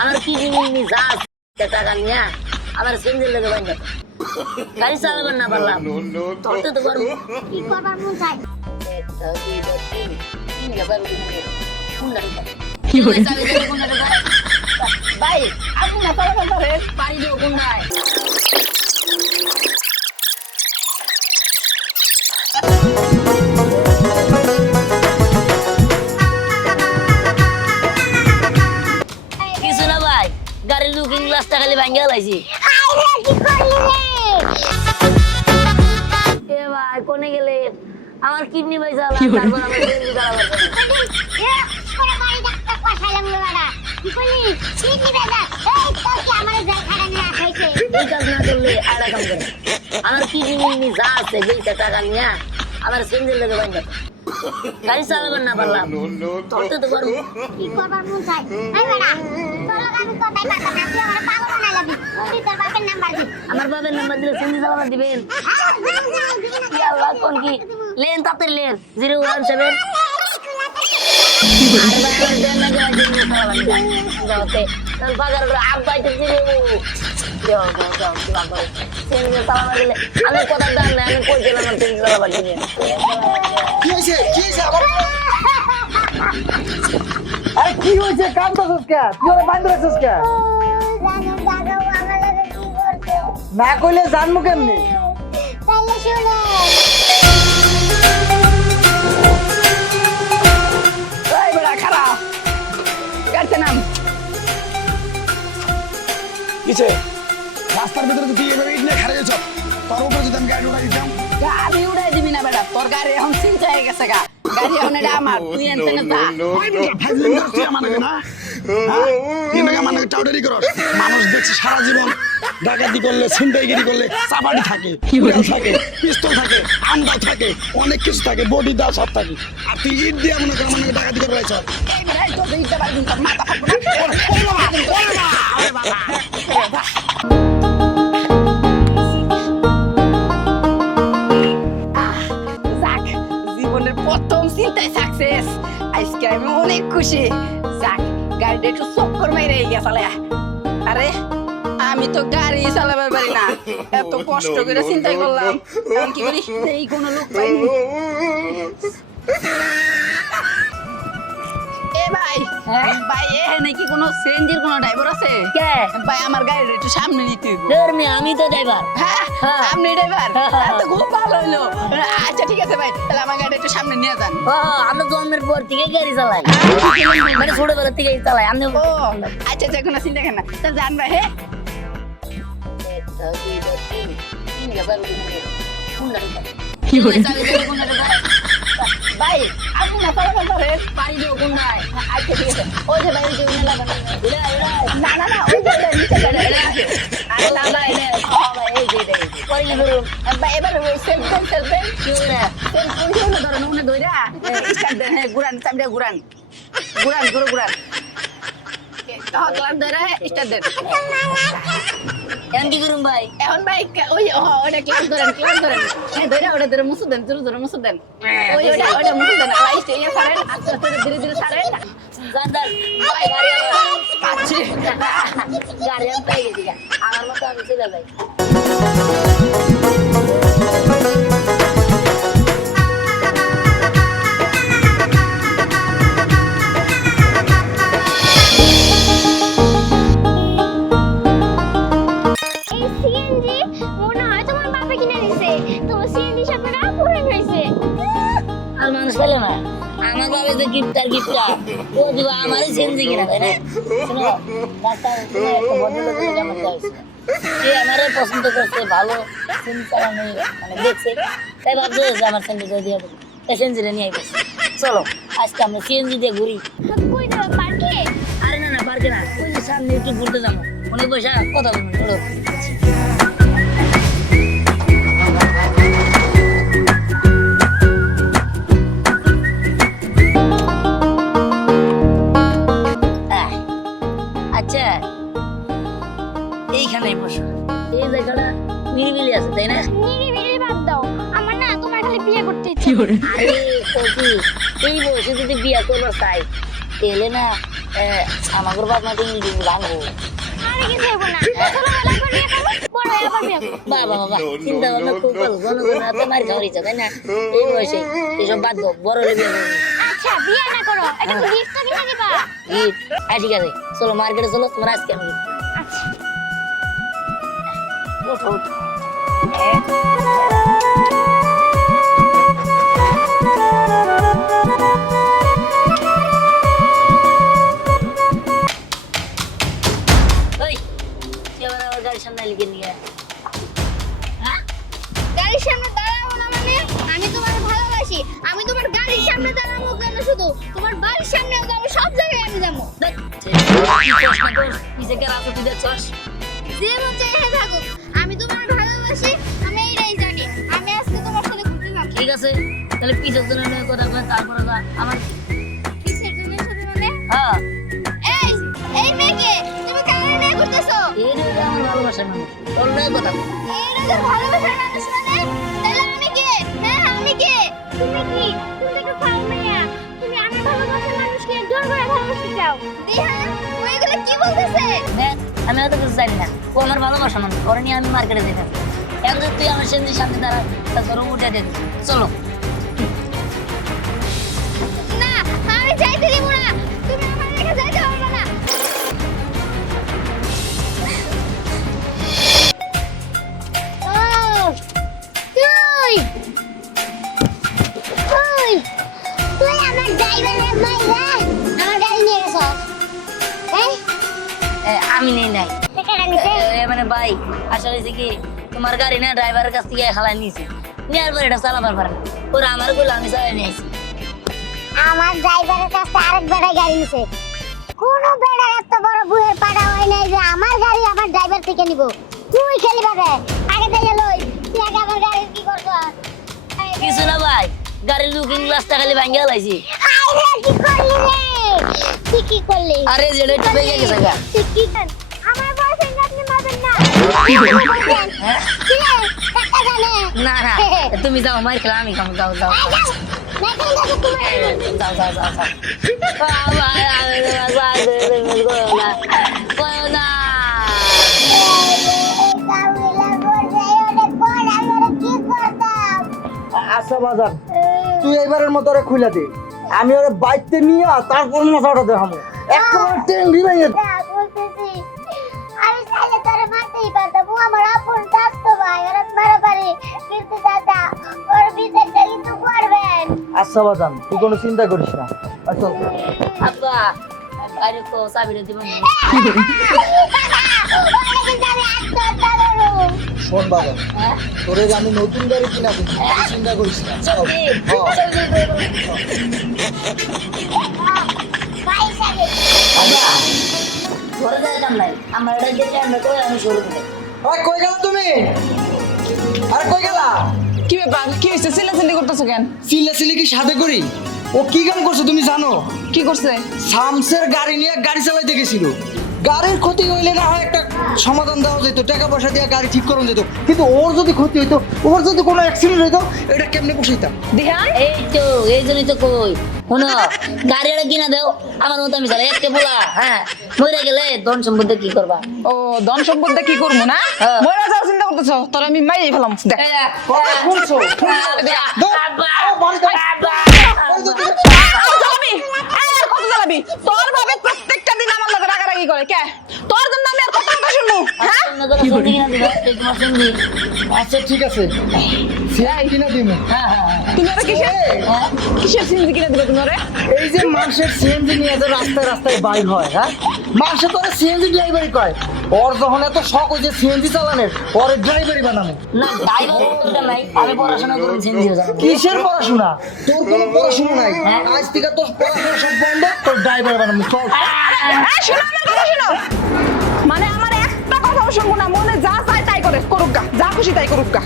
আমার কি জিনিস যা আছে, টাকা নিয়ে আমার সেন্সের লেগে বাইন গাড়ি চালাবেন না পারলাম। ধরতে তো পারব কি করবার মন চাই ভাই আপনি না পারেন পারি দিও কোন নিতে? ভাঙ্গে লাইছি। এ ভাই কোনে গেলে? আমার কিডনি ভাই কি তারপর আমার কিডনি চালাবার এ ওরা বাড়ি ডাক্তার পাঠাইলাম লোড়া কি করলি? চিনি বেদা এই তো কি আমার কিডনি যা আছে যেইটা টাকা নিয়ে আমার সেন্সের লেগে বাইন গাড়ি চালাবেন না পারলাম। ধরতে তো পারব কি করবার মন চাই আমি কথাই না। তুই আমার পাগল আমার বাবার নাম্বার দিলে সেন্সি চালাবার দিবেন। কি আল্লাহ কোন কি? লেন তাতে লেন জিরো ওয়ান সেভেন। আমি কথা দাম না আমি কই দিলাম আমার সেন্সি চালাবার দিবেন কি হয়েছে? কি হয়েছে? আরে কি হয়েছে? কান্দছিস কে তুই ওরে বান্ধ কে না কইলে জানব কেমনি তাহলে শুনে এই বেড়া খারাপ গাড়িতে নাম কিছে রাস্তার ভিতরে তুই এভাবে ইট নিয়ে খারে যাচ্ছ তোর উপরে যদি আমি গাড়ি উড়াই দিতাম গাড়ি উড়াই দিবি না বেড়া তোর গাড়ি এখন চিন্তা হয়ে গেছে গা গাড়ি এখন এটা আমার তুই এনতে না যা ফাইজলিং করছিস তুই আমার নাকি না? তুই নাকি আমার নাকি টাউডারি করস। মানুষ দেখছি সারা জীবন ডাকাতি করলে ছিনতাইগিরি করলে চাপাটি থাকে থাকে পিস্তল থাকে আমদাও থাকে অনেক কিছু থাকে বডি দাও সব থাকে। আর তুই ইট দিয়ে মনে কর ডাকাতি করে যাক জীবনের প্রথম চিন্তায় সাকসেস আজকে আমি অনেক খুশি। যাক গাড়িটা একটু চক্কর মেরে গেছালে আরে, আমি তো গাড়ি চালাবার পারি না। এত কষ্ট করে চিন্তা করলাম। কি করি? এই কোনো লোক পাইনি ভাই ভাই এ নাকি কোনো সিএনজির কোনো ড্রাইভার আছে? কে? ভাই আমার গাড়িটা একটু সামনে নিতে। আমি তো ড্রাইভার হ্যাঁ হ্যাঁ। আপনি ড্রাইভার তো খুব ভালো হইল। আচ্ছা ঠিক আছে ভাই তাহলে আমার গাড়িটা একটু সামনে নিয়ে যান। ও আমরা জন্মের পর থেকে গাড়ি চালাই। মানে ছোটবেলা থেকে চালাই আমি ও আচ্ছা আচ্ছা কোনো চিন্তা করেন না। তা যান ভাই হ্যাঁ? কি করে ভাই আপনি না চালাবেন পারেন পাড়ি দেবো কোনটায় আচ্ছা ঠিক আছে। ওই যে যে লাগানো এটা এটা না না না ওই গাড়িটা নিচে গাড়িটা আরে না ভাই এটা ভাই এই যে যে। পরে করুন ভাই এবার সেলফ দেন সেলফ দেন। কি করে সেলফ করে হলো ধরেন উনি দইরা স্টার্ট দেন হ্যাঁ তাহলে ক্লাস ধরে স্টার্ট দেন। এখন কি করুন ভাই। এখন ভাই ওই ওটা ক্লাস ধরেন ক্লাস ধরেন। হ্যাঁ ধরে ওটা ধরে মুসু দেন জোরে জোরে মুসু দেন। ওই ওটা ওটা মুসু দেন। আলাই স্টেজে ছাড়েন আস্তে আস্তে ধীরে ধীরে ছাড়েন। জানদার। ভাই গাড়ি আমার পাচ্ছি। গাড়ি আমি গেছি আমার মতো আমি চলে যাই। গিফটার ও দিব আমারই সেন্সি কিনা তাই না শোনো রাস্তায় একটা ভদ্রলোক লোক আমার চাইছে সে আমারই পছন্দ করছে ভালো সিন চালানো মানে দেখছে তাই ভাবছে যে আমার দেবো এই সেন্সিটা নিয়ে গেছে চলো আজকে আমরা সিএনজি দিয়ে ঘুরি কই দেবো পার্কে আরে না না পারকে না ওই সামনে একটু ঘুরতে যাব অনেক পয়সা কথা বলবেন এইখানে বসো এই জায়গাটা নিরিবিলি আছে তাই না? নিরিবিলি বাদ দাও। আমার না তোমার খালি বিয়ে করতে ইচ্ছে করে। আরে কচি এই বয়সে যদি বিয়া করবার চাই এলে না আমাকে বাপ মা তুমি ভাঙবো। আরে কিছু হইব না। ছোটবেলা করে বিয়ে করব বড় আবার বিয়ে করব। বাবা বাবা চিন্তা ভাবনা খুব ভালো জনগণ হাতে মার তাই না? এই বয়সে এসব বাদ দাও বড় হলে বিয়ে আচ্ছা বিয়ে না করো এটা তো গিফট কিনে দিবা? ঈদ হ্যাঁ ঠিক আছে চলো মার্কেটে চলো তোমার আজকে আমি শুধু? তোমার বাড়ির সামনেও যাব সব জায়গায় আমি যাব। যে মন চাই থাকুক। আমি তোমার ভালোবাসি আমি এইটাই জানি। আমি আজকে তোমার সাথে ঘুরতে যাব। ঠিক আছে তাহলে পিছের জন্য নিয়ে কথা কয় তারপরে যা। আমার কিসের জন্য সাথে মানে? হ্যাঁ। এই এই মেয়েকে তুমি কারে নিয়ে ঘুরতেছো? এই রে আমার ভালোবাসার মানুষ তোর নিয়ে কথা বল। এই রকম ভালোবাসার মানুষ মানে? তাহলে আমি কে? হ্যাঁ আমি কে? তুমি কি? তুমি একটু ফাল মেয়া তুমি আমার ভালোবাসার মানুষকে জোর করে ভালোবাসতে চাও। দিহান ও এগুলো কি বলতেছে? দেখ, আমি হয়তো কিছু জানি না। ও আমার ভালোবাসা মানুষ, ওরে নিয়ে আমি মার্কেটে যেতাম এখন যদি তুই আমার সেদিন সামনে দাঁড়া তারপরে উঠে দে। চলো। না, আমি চাইতে দিব ভাই আসলে হয়েছে কি তোমার গাড়ি না ড্রাইভারের কাছ থেকে খালাই নিয়েছি। নেওয়ার পর এটা চালাবার পারে ওরা আমারগুলো আমি চালাই নিয়ে আসি আমার ড্রাইভারের কাছে আরেক বেড়া গাড়ি নিছে। কোন বেড়া এত বড় বুয়ের পাড়া হয় নাই যে আমার গাড়ি আমার ড্রাইভার থেকে নিব। তুই খেলি পাবে আগে থেকে লই। তুই আগে আমার গাড়ির কি করছ? কিছু না ভাই গাড়ির লুকিং গ্লাসটা খালি ভাঙ্গে লাইছি। কি করলি রে? তুই কি করলি? আরে যেটা ভেঙে গেছে তুই কি তুমি যাও, মার খেলা, আমি খাব, যাও যাও। আচ্ছা বাজার তুই এবারের মতো খুলে দে। আমি ওরে বাইতে নিয়ে তারপর উঠাতে হামো একেবারে ট্রেন ভেঙে আচ্ছা বাজান তুই কোনো চিন্তা করিস না আচ্ছা আব্বা, বাইরে তো চাবিটা দিবেন না। শোন বাবা? তোরে আমি নতুন গাড়ি কিনা দিই চিন্তা করিস না? হ্যাঁ। আমার কই তুমি আরে কই গেলা কি ব্যাপার? কি হয়েছে? চিল্লাচিল্লি করতেছো কেন? চিল্লা চিল্লি কি সাথে করি? ও কি কাম করছ তুমি জানো? কি করছে? শামসের গাড়ি নিয়ে গাড়ি চালাইতে গেছিল। গাড়ির ক্ষতি হইলে না হয় একটা সমাধান দেওয়া যেত টাকা পয়সা দিয়ে গাড়ি ঠিক করানো যেত। কিন্তু ওর যদি ক্ষতি হইতো ওর যদি কোনো অ্যাক্সিডেন্ট হইতো এটা কেমনে বসাইতাম এই তো এই জন্যই তো কই। শোনো কিনা দাও আমার মতো আমি চালাই একটা বলা হ্যাঁ মরে গেলে ধন সম্পত্তি কি করবা? ও ধন সম্পদ কি করব না? হ্যাঁ। মরে যাওয়ার চিন্তা করতেছো? তোর আমি মাইরে ফেলাম দেখ। কথা শুনছো? আর কত জ্বালাবি? তোর ভাবে প্রত্যেকটা দিন আমার রাগারাগি করে কে? তোর জন্য আমি আর কত কথা শুনব? হ্যাঁ। আচ্ছা ঠিক আছে। কিনা হ্যাঁ, হ্যাঁ। তুমি কিসের? কিসের সিনজি কিনে দিবে তুমি এই যে মানুষের সিএনজি নিয়ে যে রাস্তায় রাস্তায় বাইর হয় হ্যাঁ? মানুষে তো সিএনজি ড্রাইভারই কয়। ওর যখন এত শখ হয়েছে সিএনজি চালানোর ওর ড্রাইভারই বানানো না, তো নাই, আমি পড়াশোনা সিন্ধিও জানি। কিসের পড়াশোনা? তোর কোনো পড়াশোনা নাই। আজ থেকে তোর পড়াশোনা সব বন্ধ তোর ড্রাইভার চল। শোনো আমার কথা শোনো। মানে আমার একটা কথা শুনব না মনে যা চায় তাই করে করুক গা। যা খুশি তাই করুক গা।